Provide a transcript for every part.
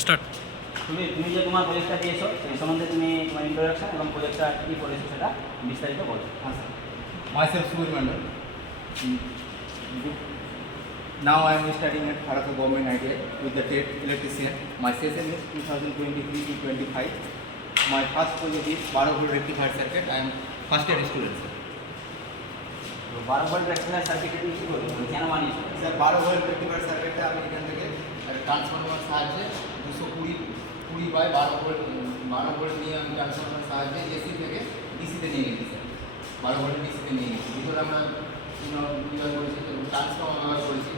Start তুমি তুমি যে তোমার প্রজেক্টটা দিয়েছ সেই সম্বন্ধে তুমি তোমার ইন্ট্রোডাকশন এবং প্রজেক্টটা কী করেছ সেটা বিস্তারিত বলো Yes, sir. Myself, Surya Mandal. Now I am studying at Kharagpur Government ITI with the trade electrician. My session is 2023 to 25. My first project is 12 volt rectifier circuit. I am first year student. Sir. তো বারো volt rectifier সার্কিটে তুমি কী করবে কেন বানিয়েছো sir বারো volt rectifier সার্কিটটা আমি এখান থেকে ট্রান্সফরমার সাহায্যে দুশো কুড়ি কুড়ি বাই বারো ভোল্ট বারো ভোল্ট নিয়ে আমি ট্রান্সফরমার সাহায্যে এসি থেকে ডিসিতে নিয়ে গেছি স্যার বারো ভোল্ট ডিসিতে নিয়ে গেছি। ভিতরে আমরা করেছি ট্রান্সফরমার ব্যবহার করেছি।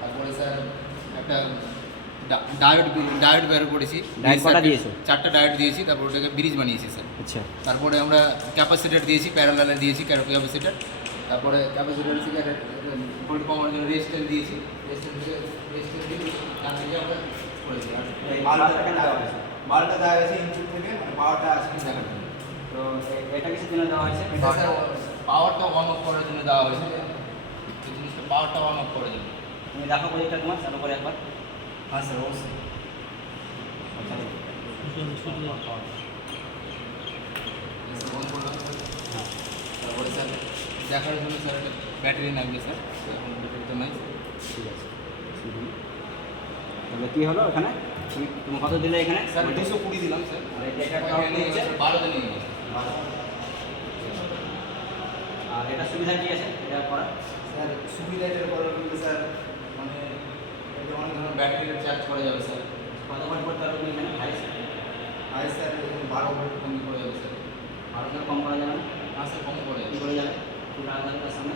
তারপরে স্যার একটা ডায়োড ডায়োড ব্যবহার করেছি? চারটা ডায়োড দিয়েছি তারপর ওটাকে ব্রিজ বানিয়েছি স্যার আচ্ছা। তারপরে আমরা ক্যাপাসিটার দিয়েছি প্যারালালে দিয়েছি ক্যাপাসিটার তারপরে ক্যাপাসিটার ভোল্ট পাওয়ার জন্য রেজিস্ট্যান্ট দিয়েছি। রেজিস্ট্যান্ট দিয়ে তার থেকে আমরা করেছি আর কেন দেওয়া? বাল্বটা দেওয়া থেকে মানে পাওয়ারটা আছে কি দেখার জন্য। তো এটা কিসের জন্য দেওয়া হয়েছে? পাওয়ারটা অন অফ করার জন্য দেওয়া হয়েছে। জিনিসটা পাওয়ারটা অন অফ করার জন্য। তুমি দেখো প্রজেক্টটা তোমার চালু করে একবার। হ্যাঁ স্যার অবশ্যই। হ্যাঁ। তারপরে স্যার দেখার জন্য স্যার একটা ব্যাটারি লাগবে স্যার। কী হলো এখানে তুমি কত দিলে এখানে? স্যার দুশো কুড়ি দিলাম স্যার। গেছে, নিয়ে আর এটা সুবিধা কি আছে? এটা করা স্যার সুবিধা এটা করার বলতে স্যার মানে এটা অনেক ধরনের ব্যাটারি চার্জ করা যাবে স্যার। কত ভোল্ট করতে পারবে তুমি এখানে? Hi sir? এখানে বারো ভোল্ট কম করা যাবে স্যার। বারো থেকে কম করা যাবে না? না স্যার কম করা কী করে যাবে? পুরো আধার কার্ড সামনে।